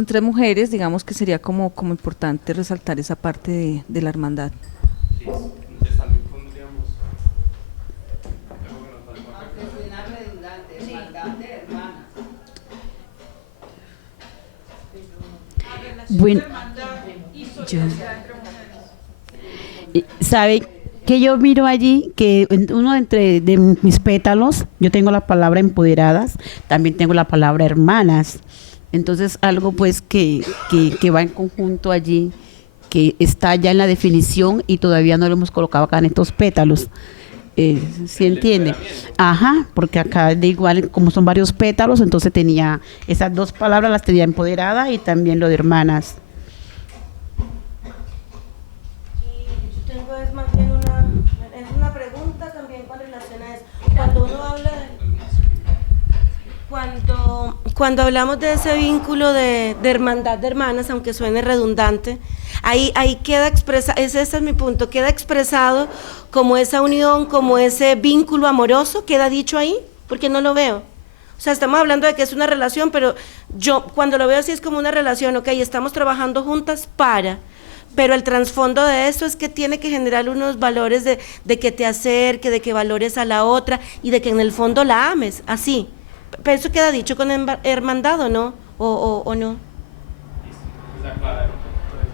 entre mujeres, digamos que sería como importante resaltar esa parte de la hermandad. Listo. Entonces también pondríamos algo que nos faltó acá. Aunque suena redundante, hermandad de hermanas. Bueno, yo, ¿sabe que yo miro allí que uno de mis pétalos, yo tengo la palabra empoderadas, también tengo la palabra hermanas. Entonces algo pues que va en conjunto allí, que está ya en la definición y todavía no lo hemos colocado acá en estos pétalos. ¿Sí El entiende? empoderamiento. Ajá, porque acá de igual, como son varios pétalos, entonces tenía esas dos palabras, las tenía empoderada y también lo de hermanas. Y yo tengo es más bien es una pregunta también con relación a eso. Cuando uno habla de, cuando hablamos de ese vínculo de hermandad de hermanas, aunque suene redundante, ahí queda expresado, ese es mi punto, queda expresado como esa unión, como ese vínculo amoroso, queda dicho ahí, porque no lo veo. O sea, estamos hablando de que es una relación, pero yo cuando lo veo así es como una relación, ok, estamos trabajando juntas pero el trasfondo de esto es que tiene que generar unos valores de que te acerque, de que valores a la otra y de que en el fondo la ames, así. Pero eso queda dicho con hermandad, ¿o no? ¿O no? Listo. Entonces aclarar un poquito eso.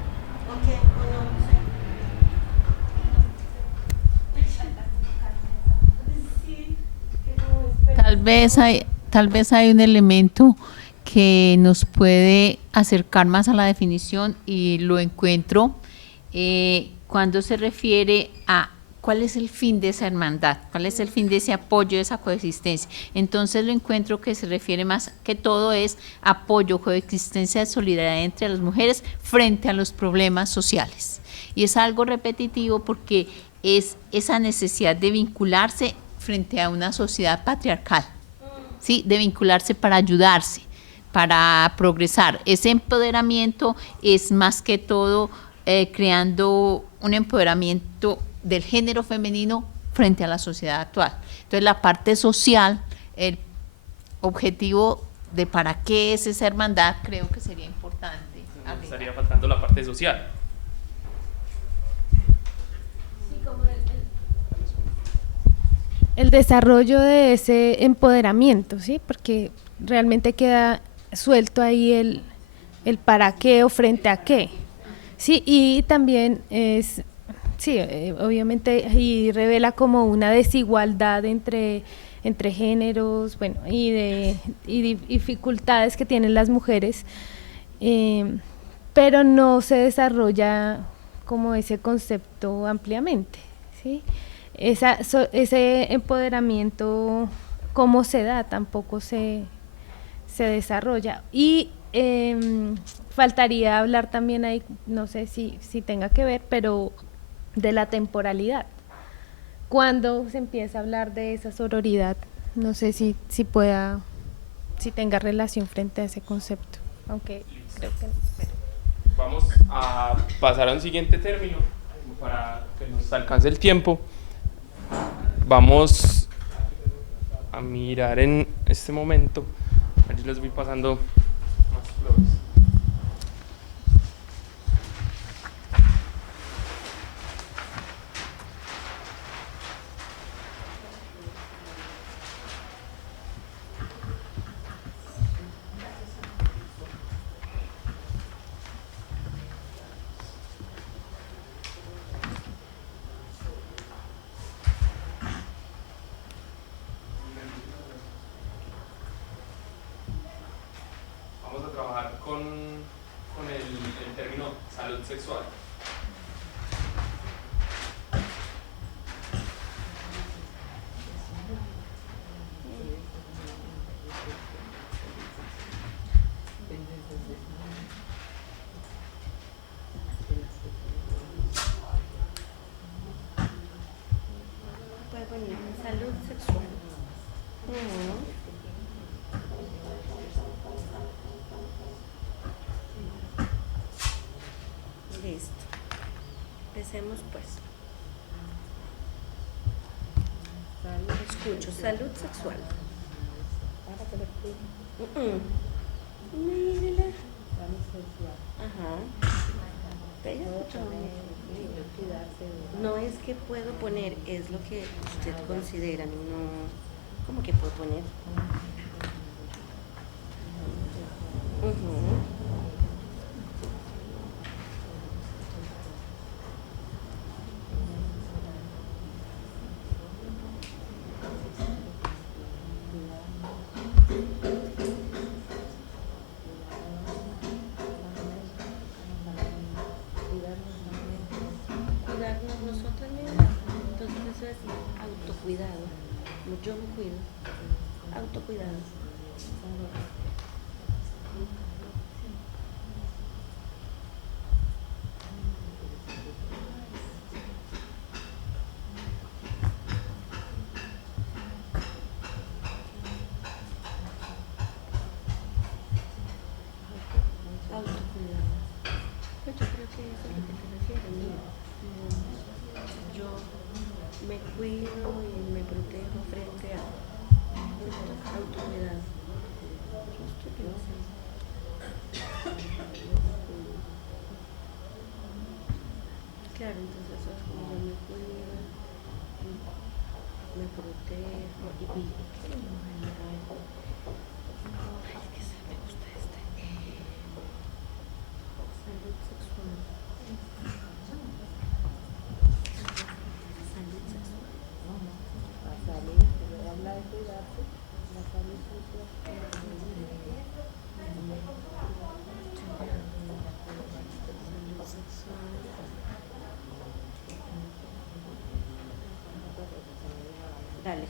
Ok, o no, no sé. Sí, que no, espera. Tal vez hay un elemento que nos puede acercar más a la definición y lo encuentro cuando se refiere a cuál es el fin de esa hermandad, cuál es el fin de ese apoyo, de esa coexistencia. Entonces lo encuentro que se refiere más que todo es apoyo, coexistencia, solidaridad entre las mujeres frente a los problemas sociales. Y es algo repetitivo porque es esa necesidad de vincularse frente a una sociedad patriarcal, ¿sí? De vincularse para ayudarse, para progresar. Ese empoderamiento es más que todo creando un empoderamiento del género femenino frente a la sociedad actual. Entonces la parte social, el objetivo de para qué es esa hermandad, creo que sería importante. Nos estaría faltando la parte social. El desarrollo de ese empoderamiento, ¿sí? Porque realmente queda suelto ahí el para qué o frente a qué. Sí, y también es, sí, obviamente, y revela como una desigualdad entre géneros, bueno, y dificultades que tienen las mujeres, pero no se desarrolla como ese concepto ampliamente, ¿sí? Ese empoderamiento, cómo se da, tampoco se desarrolla. Y faltaría hablar también ahí, no sé si tenga que ver, pero de la temporalidad. ¿Cuándo se empieza a hablar de esa sororidad? No sé si tenga relación frente a ese concepto, aunque creo que no. Pero Vamos a pasar a un siguiente término para que nos alcance el tiempo. Vamos a mirar en este momento. Allí les voy pasando más flores. Vamos a trabajar con el término salud sexual. Puede poner salud sexual. Listo. Empecemos pues. Escucho, salud sexual. Mírela. ¿qué puedo poner? Es lo que usted considera, no, ¿cómo que puedo poner? Ujú. Cuidarnos nosotros mismos, entonces eso es autocuidado, como yo me cuido, autocuidado. Autocuidado. Pues yo creo que eso es lo que te refieres, ¿no? Yo me cuido y me protejo frente a esto, autocuidado. Justo que no sé. Claro, entonces eso es como yo me cuido, me protejo y ay, es que se me gusta este. Salud sexual. Salud sexual. La salud, pero habla de cuidarse, la salud sexual. Salud sexual. Dale.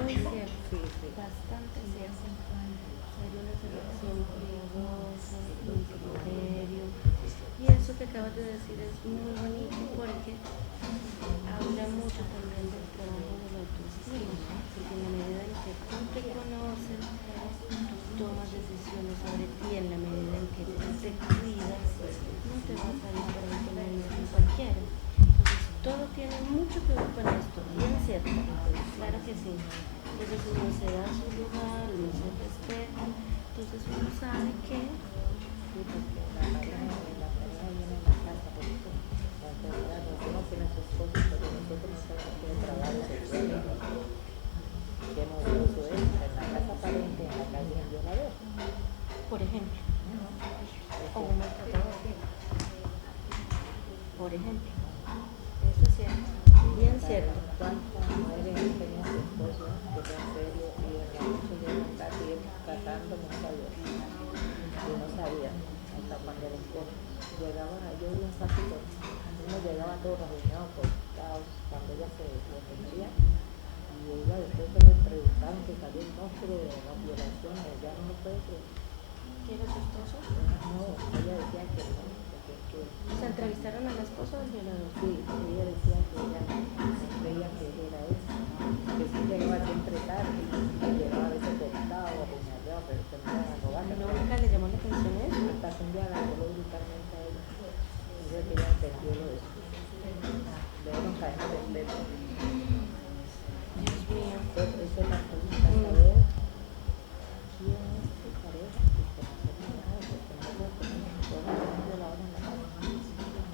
Muy cierto, bastante cierto. Hay una selección cuidadosa, con criterio. Y eso que acabas de decir es muy bonito porque habla mucho también del trabajo de la autoestima. Porque en la medida en que tú te conoces, tú tomas decisiones sobre ti, en la medida en que tú te cuidas, no te vas a ir por ahí con alguien cualquiera. Entonces, todo tiene mucho que ver con esto, bien cierto, claro que sí. Entonces uno se da su lugar, uno se respeta, entonces uno sabe que Sí, porque la pareja viene en la casa, por eso la enfermedad, uno tiene sus cosas, pero nosotros no sabemos qué trabajo se puede, qué novedoso es, en la casa aparente, en la calle el violador. por ejemplo, o un maltratador, por ejemplo, eso es cierto, bien cierto. ¿Cuántas mujeres han tenido su esposo que sea serio y en la noche llegan casi casando no sabía? Y no sabía, hasta cuando los esposos llegaban a ellos bien fácil, uno llegaba todo reunido por caos, cuando ella se defendía y ella después se le entrevistaron que salió el monstruo de la violación, ella no lo puede creer. ¿Quién es su esposo? No, ella decía que no, porque es que ¿Se entrevistaron a la esposa del violador? sí, ella decía que ella no creía que él era eso, que sí llegaba siempre tarde, y llegaba a veces cortado, apuñalado, pero que no era a robar. ¿Nunca le llamó la atención eso? Hasta que un día la violó brutalmente a ella. Ella que ella entendió lo de eso. Le dieron cadena de pelo. Dios mío. Entonces, esa es la pregunta, saber quién es tu pareja y que no sepa nada, porque no puede tener toda la violadora en la casa.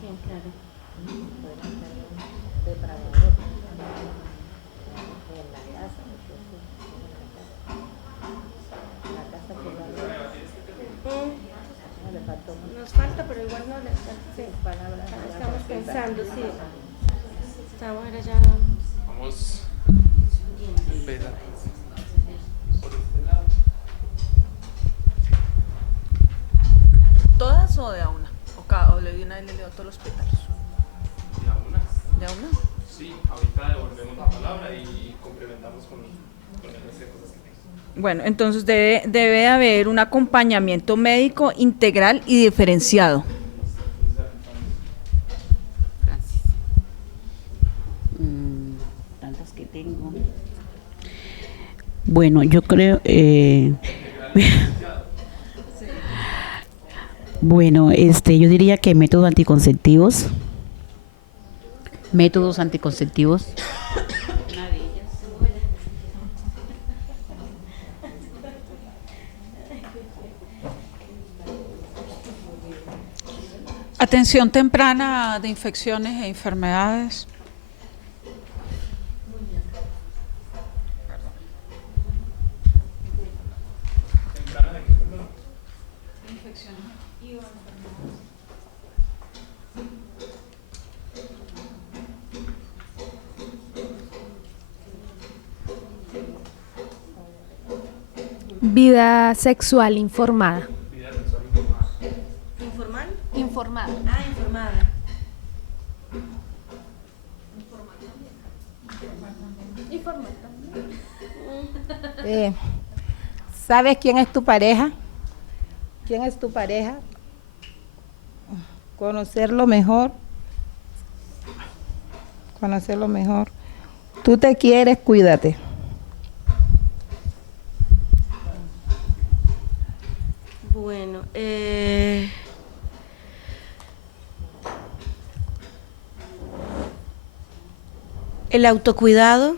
¿Quién? Claro. Puede ser un depredador en la casa, entonces, en la casa. La casa que va a le faltó Nos falta, pero igual no le falta. Sí. palabras. Estamos pensando, sí. Estamos ahora ya. Vamos a empezar por este lado. ¿Todas o de a una? O le di una y le leo todos los pétalos. ¿Y a una? ¿De a una? Sí, ahorita devolvemos la palabra y complementamos con el resto de cosas que tengo. Bueno, entonces debe haber un acompañamiento médico integral y diferenciado. Tantas que tengo. Bueno, yo creo, bueno, yo diría que métodos anticonceptivos. Métodos anticonceptivos. Atención temprana de infecciones e enfermedades. Vida sexual informada. ¿Informal? Informada. Ah, informada. ¿Sabes quién es tu pareja? ¿Quién es tu pareja? Conocerlo mejor. Conocerlo mejor. Tú te quieres, cuídate. Bueno, el autocuidado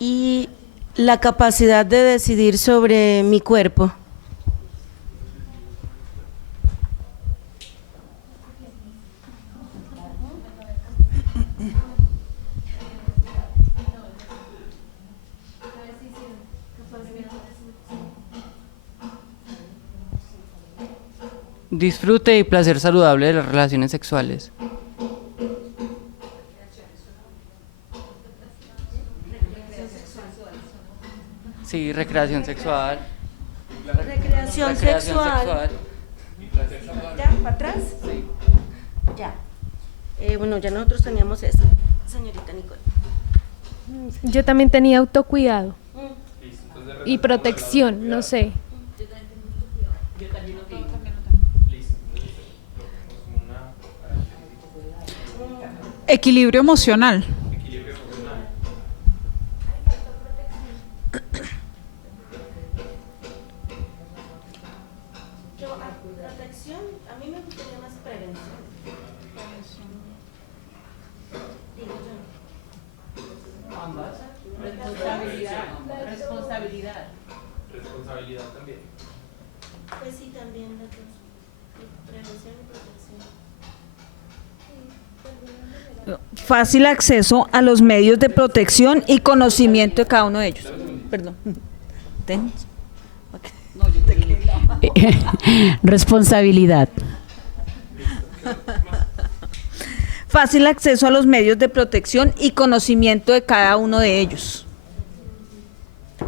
y la capacidad de decidir sobre mi cuerpo. Disfrute y placer saludable de las relaciones sexuales. Sí, recreación sexual. Recreación sexual. ¿Ya? ¿Para atrás? Sí. Ya. Bueno, ya nosotros teníamos eso. Señorita Nicole. Yo también tenía autocuidado y protección, no sé. Equilibrio emocional. Protección, a mí me gustaría más prevención. Digo yo. Ambas. Responsabilidad. Responsabilidad. Responsabilidad también. Pues sí, también las dos. Prevención y protección. Fácil acceso a los medios de protección y conocimiento de cada uno de ellos. Perdón. Ten. Responsabilidad. Fácil acceso a los medios de protección y conocimiento de cada uno de ellos.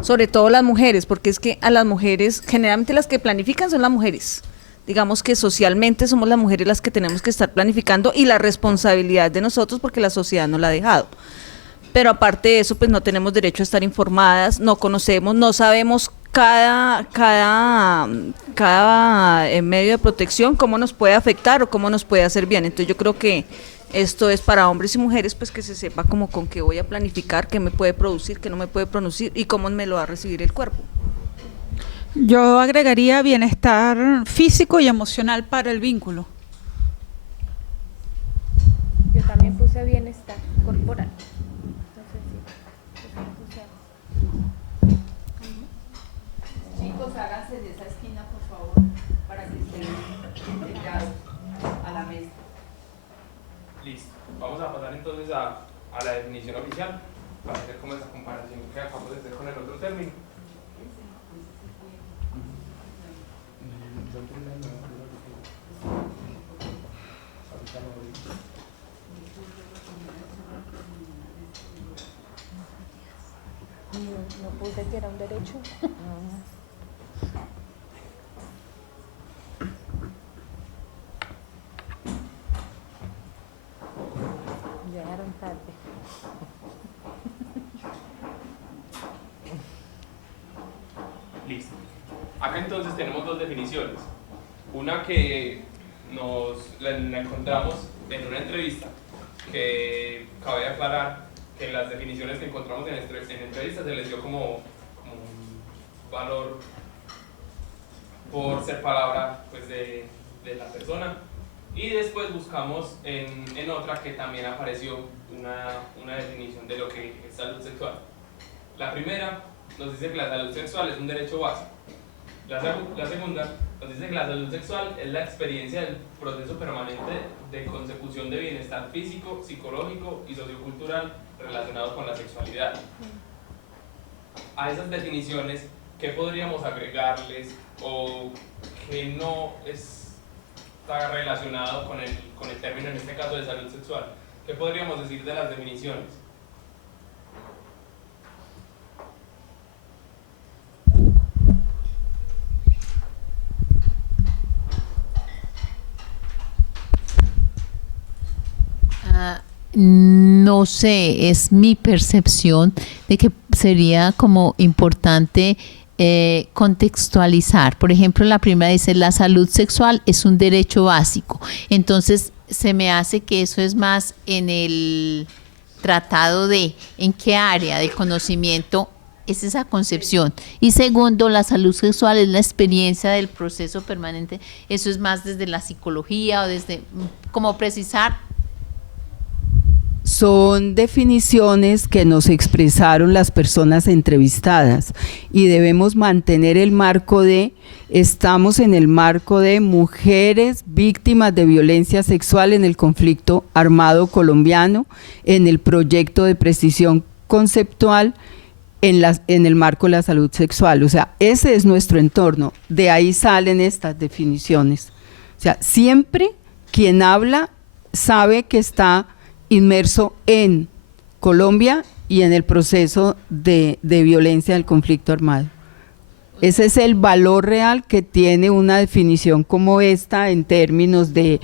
Sobre todo las mujeres, porque es que a las mujeres, generalmente las que planifican son las mujeres. Digamos que socialmente somos las mujeres las que tenemos que estar planificando y la responsabilidad de nosotros porque la sociedad nos la ha dejado. Pero aparte de eso, pues no tenemos derecho a estar informadas, no conocemos, no sabemos cada medio de protección, cómo nos puede afectar o cómo nos puede hacer bien. Entonces yo creo que esto es para hombres y mujeres, pues que se sepa como con qué voy a planificar, qué me puede producir, qué no me puede producir y cómo me lo va a recibir el cuerpo. Yo agregaría bienestar físico y emocional para el vínculo. Yo también puse bienestar corporal. No sé si Chicos, háganse de esa esquina, por favor, para que estén pegados a la mesa. Listo. Vamos a pasar entonces a la definición oficial para hacer como esa comparación que acabamos de hacer con el otro término. no puse que era un derecho. Llegaron tarde. acá entonces tenemos dos definiciones. Una que la encontramos en una entrevista, que cabe aclarar que las definiciones que encontramos en entrevistas se les dio como un valor por ser palabra pues, de la persona. Y después buscamos en otra que también apareció una definición de lo que es salud sexual. La primera nos dice que la salud sexual es un derecho básico. La segunda nos dice que la salud sexual es la experiencia del proceso permanente de consecución de bienestar físico, psicológico y sociocultural relacionado con la sexualidad. A esas definiciones, ¿qué podríamos agregarles o que no está relacionado con el término, en este caso, de salud sexual? ¿Qué podríamos decir de las definiciones? No sé, es mi percepción de que sería como importante contextualizar. Por ejemplo, la primera dice, la salud sexual es un derecho básico. Entonces, se me hace que eso es más en el tratado de en qué área de conocimiento es esa concepción. Y segundo, la salud sexual es la experiencia del proceso permanente. Eso es más desde la psicología o desde, como precisar. Son definiciones que nos expresaron las personas entrevistadas y debemos mantener el marco estamos en el marco de mujeres víctimas de violencia sexual en el conflicto armado colombiano, en el proyecto de precisión conceptual, en el marco de la salud sexual. O sea, ese es nuestro entorno, de ahí salen estas definiciones. O sea, siempre quien habla sabe que está inmerso en Colombia y en el proceso de violencia del conflicto armado. Ese es el valor real que tiene una definición como esta en términos de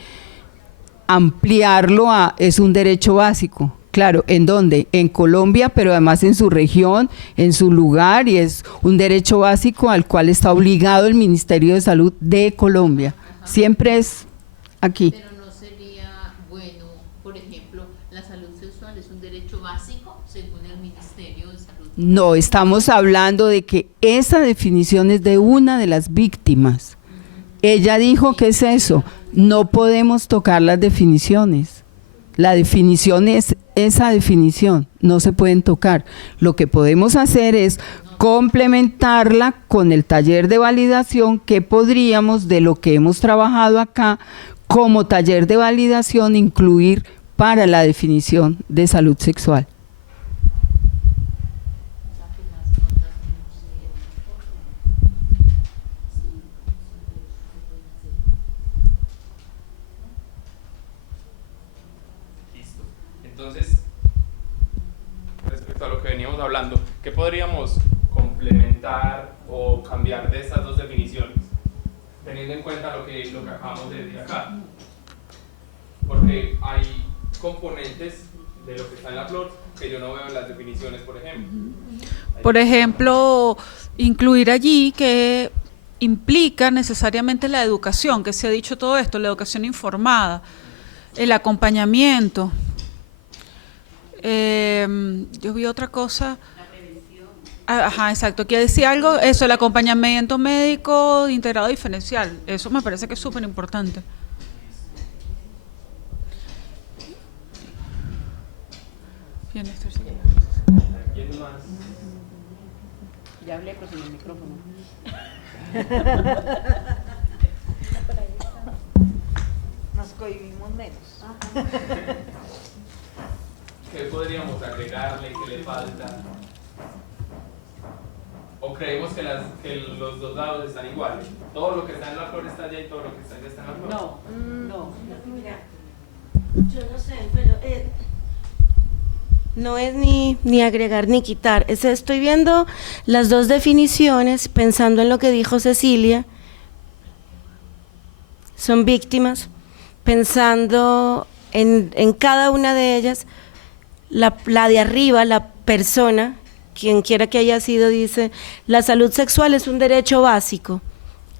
ampliarlo es un derecho básico. Claro, ¿en dónde? En Colombia, pero además en su región, en su lugar, y es un derecho básico al cual está obligado el Ministerio de Salud de Colombia. Siempre es aquí. Pero no sería bueno, por ejemplo, la salud sexual es un derecho básico según el Ministerio de Salud. No, estamos hablando de que esa definición es de una de las víctimas. Ella dijo que es eso, no podemos tocar las definiciones. La definición es esa definición, no se pueden tocar. Lo que podemos hacer es complementarla con el taller de validación que podríamos, de lo que hemos trabajado acá, como taller de validación, incluir para la definición de salud sexual. Entonces, respecto a lo que veníamos hablando, ¿qué podríamos complementar o cambiar de estas dos definiciones? Teniendo en cuenta lo que acabamos de decir acá. Porque hay componentes de lo que está en la flor que yo no veo en las definiciones, por ejemplo. Por ejemplo, incluir allí que implica necesariamente la educación, que se ha dicho todo esto, la educación informada, el acompañamiento. Yo vi otra cosa. La prevención. Ajá, exacto. Quiere decir algo, eso, el acompañamiento médico integrado diferencial. Eso me parece que es súper importante. Bien, esto sí. ¿Quién más? Ya hablé, pero sin el micrófono. Nos cohibimos menos. ¿Qué podríamos agregarle? ¿Qué le falta? ¿O creemos que los dos lados están iguales? ¿Todo lo que está en la flor está allá y todo lo que está allá está en la flor? No. Mira, yo no sé, pero no es ni agregar ni quitar. Estoy viendo las dos definiciones, pensando en lo que dijo Cecilia. Son víctimas, pensando en cada una de ellas. La de arriba, la persona, quien quiera que haya sido, dice, la salud sexual es un derecho básico.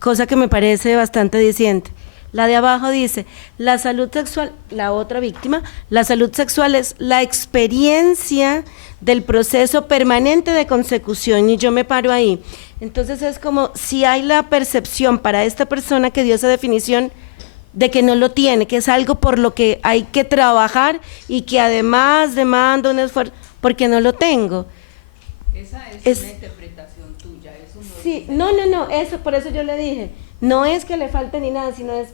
cosa que me parece bastante diciente. La de abajo dice, la salud sexual, la otra víctima, la salud sexual es la experiencia del proceso permanente de consecución, y yo me paro ahí. Entonces es como si hay la percepción para esta persona que dio esa definición de que no lo tiene, que es algo por lo que hay que trabajar y que además demanda un esfuerzo, porque no lo tengo. Esa es una interpretación tuya, eso no Sí, no, eso, por eso yo le dije, no es que le falte ni nada, sino es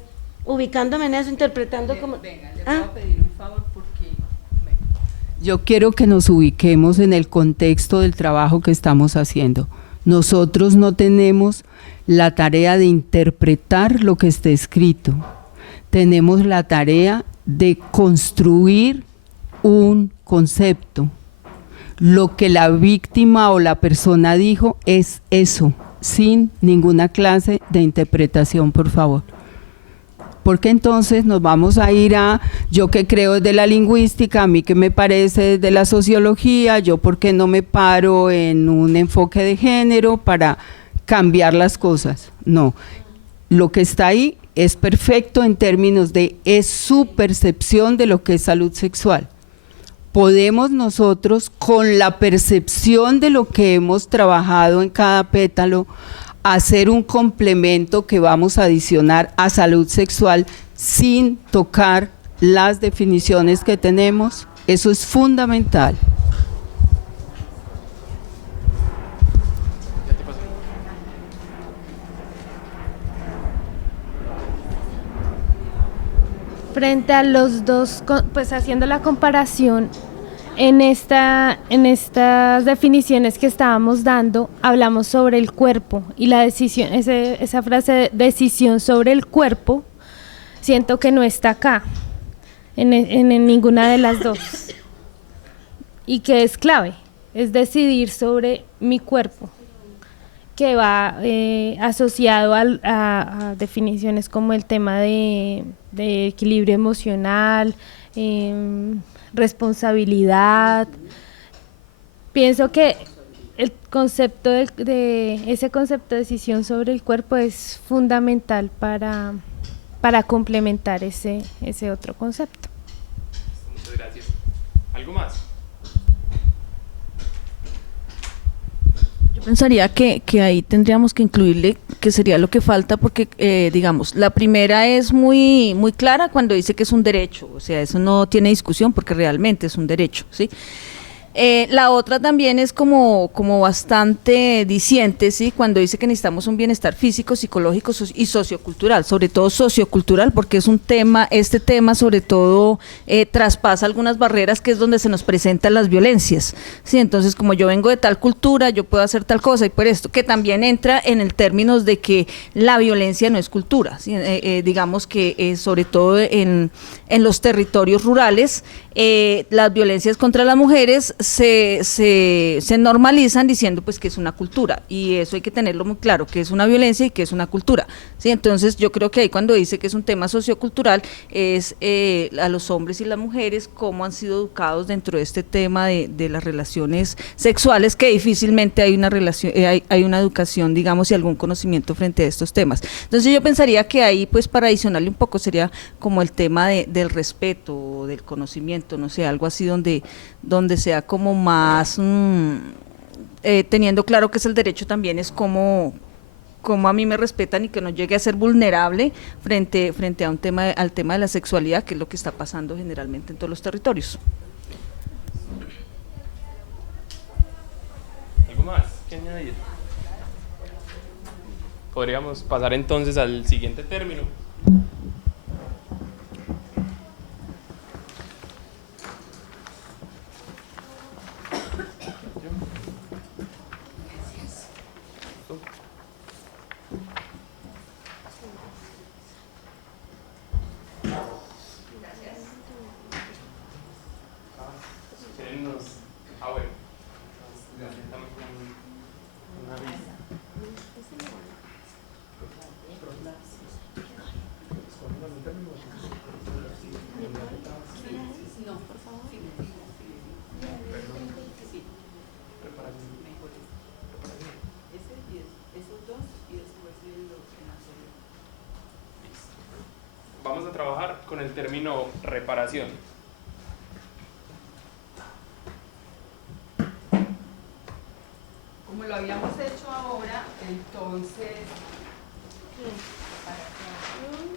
ubicándome en eso, interpretando como... Venga, le voy a pedir un favor porque... Yo quiero que nos ubiquemos en el contexto del trabajo que estamos haciendo. Nosotros no tenemos la tarea de interpretar lo que está escrito. Tenemos la tarea de construir un concepto. Lo que la víctima o la persona dijo es eso, sin ninguna clase de interpretación, por favor. Porque entonces nos vamos a ir a, yo que creo desde la lingüística, a mí que me parece desde la sociología, yo por qué no me paro en un enfoque de género para cambiar las cosas. No, lo que está ahí es perfecto en términos de, es su percepción de lo que es salud sexual. Podemos nosotros, con la percepción de lo que hemos trabajado en cada pétalo, hacer un complemento que vamos a adicionar a salud sexual sin tocar las definiciones que tenemos. Eso es fundamental. Frente a los dos, pues haciendo la comparación, en estas definiciones que estábamos dando, hablamos sobre el cuerpo y la decisión, esa frase de decisión sobre el cuerpo, siento que no está acá, en ninguna de las dos, y que es clave, es decidir sobre mi cuerpo, que va asociado a definiciones como el tema de equilibrio emocional, responsabilidad. Pienso que el concepto de ese concepto de decisión sobre el cuerpo es fundamental para complementar ese otro concepto. Muchas gracias. ¿Algo más? Yo pensaría que ahí tendríamos que incluirle que sería lo que falta porque, digamos, la primera es muy, muy clara cuando dice que es un derecho, o sea, eso no tiene discusión porque realmente es un derecho, ¿sí? La otra también es como bastante diciente, ¿sí? Cuando dice que necesitamos un bienestar físico, psicológico y sociocultural, sobre todo sociocultural, porque es un tema, este tema sobre todo traspasa algunas barreras que es donde se nos presentan las violencias, ¿sí? Entonces, como yo vengo de tal cultura, yo puedo hacer tal cosa y por esto, que también entra en el términos de que la violencia no es cultura, ¿sí? Digamos que sobre todo en los territorios rurales, las violencias contra las mujeres se normalizan diciendo pues que es una cultura y eso hay que tenerlo muy claro, que es una violencia y que es una cultura, ¿sí? Entonces yo creo que ahí cuando dice que es un tema sociocultural es a los hombres y las mujeres cómo han sido educados dentro de este tema de las relaciones sexuales, que difícilmente hay una relación, hay una educación, digamos, y algún conocimiento frente a estos temas. Entonces yo pensaría que ahí pues para adicionarle un poco sería como el tema del respeto, del conocimiento, no sé, algo así donde sea como más teniendo claro que es el derecho también es como a mí me respetan y que no llegue a ser vulnerable frente a un tema al tema de la sexualidad, que es lo que está pasando generalmente en todos los territorios. ¿Algo más que añadir? Podríamos pasar entonces al siguiente término. con el término reparación. Como lo habíamos hecho ahora, entonces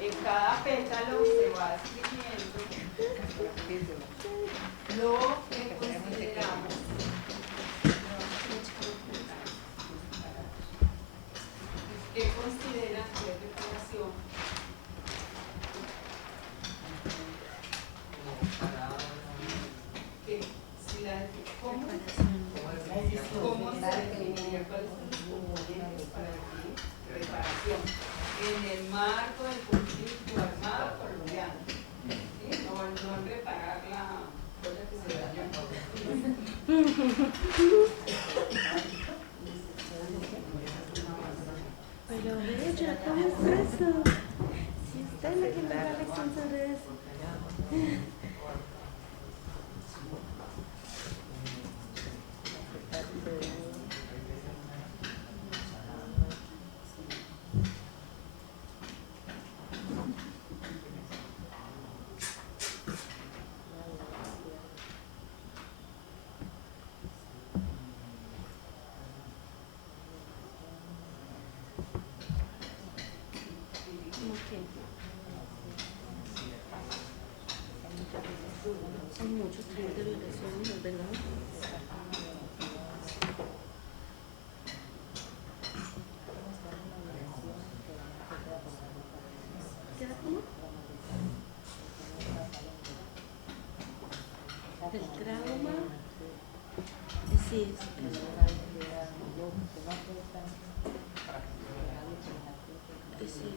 en cada pétalo se va escribiendo lo que consideramos que consideran que es reparación. Que si la ¿cómo se definiría cuáles son los componentes para definir reparación en el marco del conflicto armado colombiano? ¿Sí? No en reparar la cosa que se dañó. Pero ella, ¿cómo es eso? Si usted es la que me da lección sobre eso. Hay muchos tipos de violaciones, ¿verdad? ¿Queda cómo? El trauma. Sí, sí.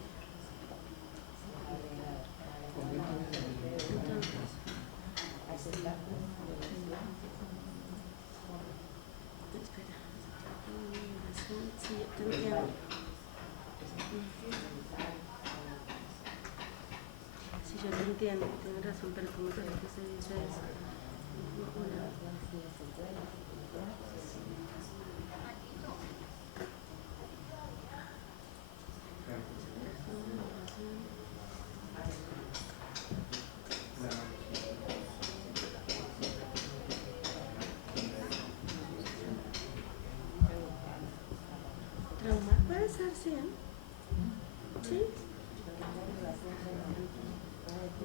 Sí, yo te entiendo. Sí, yo te entiendo, tienes razón, pero ¿cómo será que se dice eso? Trauma puede ser, sí, ¿eh? Sí.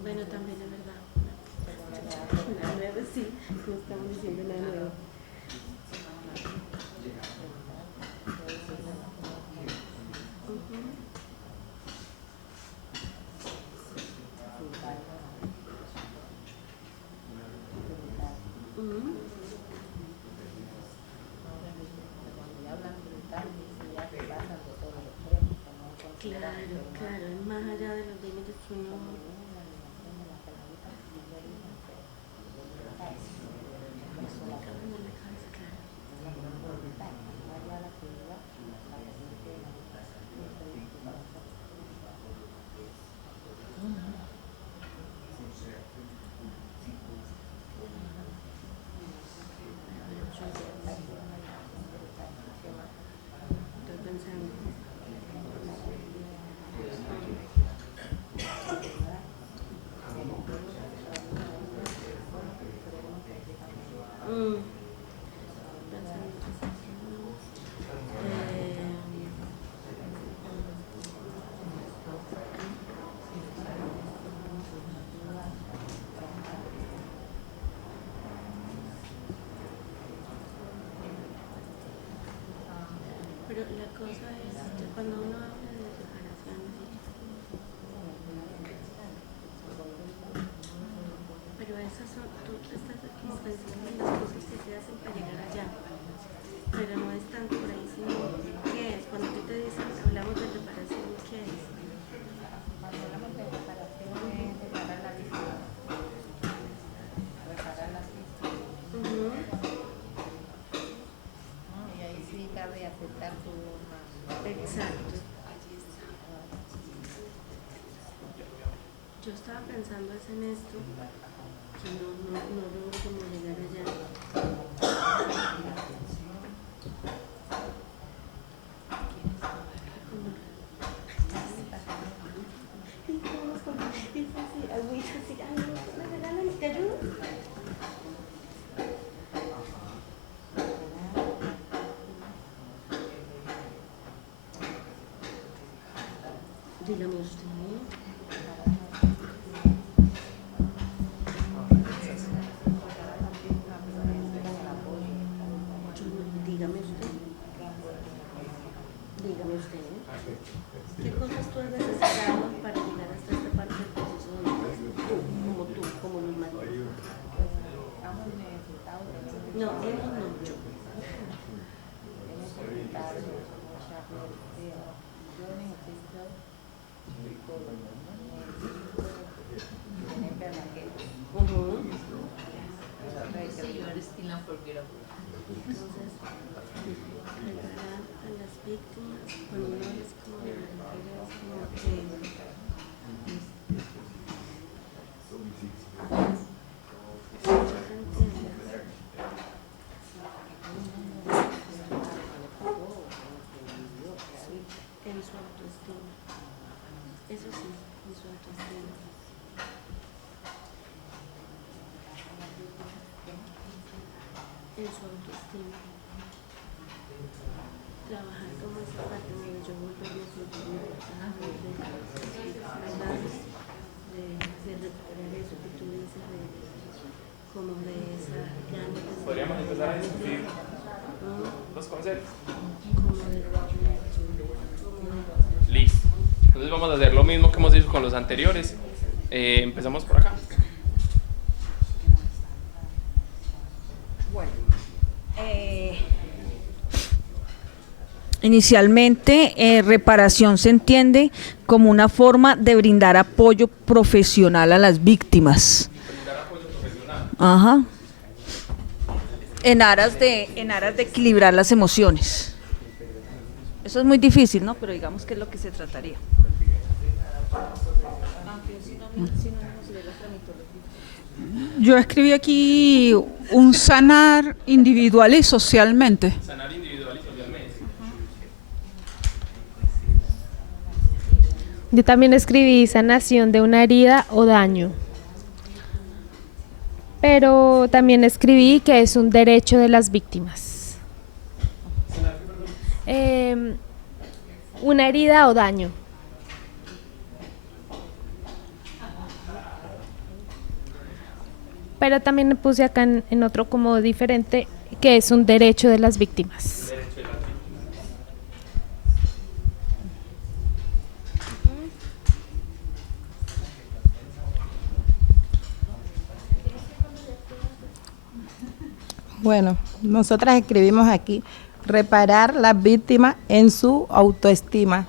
Bueno, también es verdad. La nueva sí, no estamos diciendo la nueva. Claro, es más allá de los límites que uno... Estoy pensando. Pero la cosa es que cuando uno habla de separación, pero esas son, tú estás como pensando en las cosas que se hacen para llegar allá, pero no es tanto por ahí, sino ¿qué es? Cuando tú te dicen, hablamos de reparación, ¿qué es? Cuando hablamos de reparación es reparar la víctima. Reparar las víctimas. Y ahí sí cabe aceptar tu norma. Exacto. Yo estaba pensando es en esto, que no logro como llegar allá. Y todos con, es así, agüita. Dígame usted. Dígame usted. Dígame usted. ¿Qué cosas tú has necesitado para llegar hasta esta parte del proceso tú, como Luz María? No, hemos no, yo. A las víctimas, cuando uno es como de mujeres, como que en su autoestima, eso sí, en su autoestima. En su autoestima. Trabajar como esa parte donde yo volvería a sentir libertad, de recuperar eso que tú dices, como de esa gana de... Podríamos empezar a discutir los conceptos. Listo. Entonces vamos a hacer lo mismo que hemos hecho con los anteriores. Empezamos por acá. Bueno, inicialmente, reparación se entiende como una forma de brindar apoyo profesional a las víctimas. Brindar apoyo profesional. Ajá. En aras de equilibrar las emociones. Eso es muy difícil, ¿no? Pero digamos que es lo que se trataría. Yo escribí aquí un sanar individual y socialmente. Sanar individual y socialmente. Yo también escribí sanación de una herida o daño. Pero también escribí que es un derecho de las víctimas. Una herida o daño. Pero también puse acá en otro como diferente, que es un derecho de las víctimas. Bueno, nosotras escribimos aquí, reparar las víctimas en su autoestima.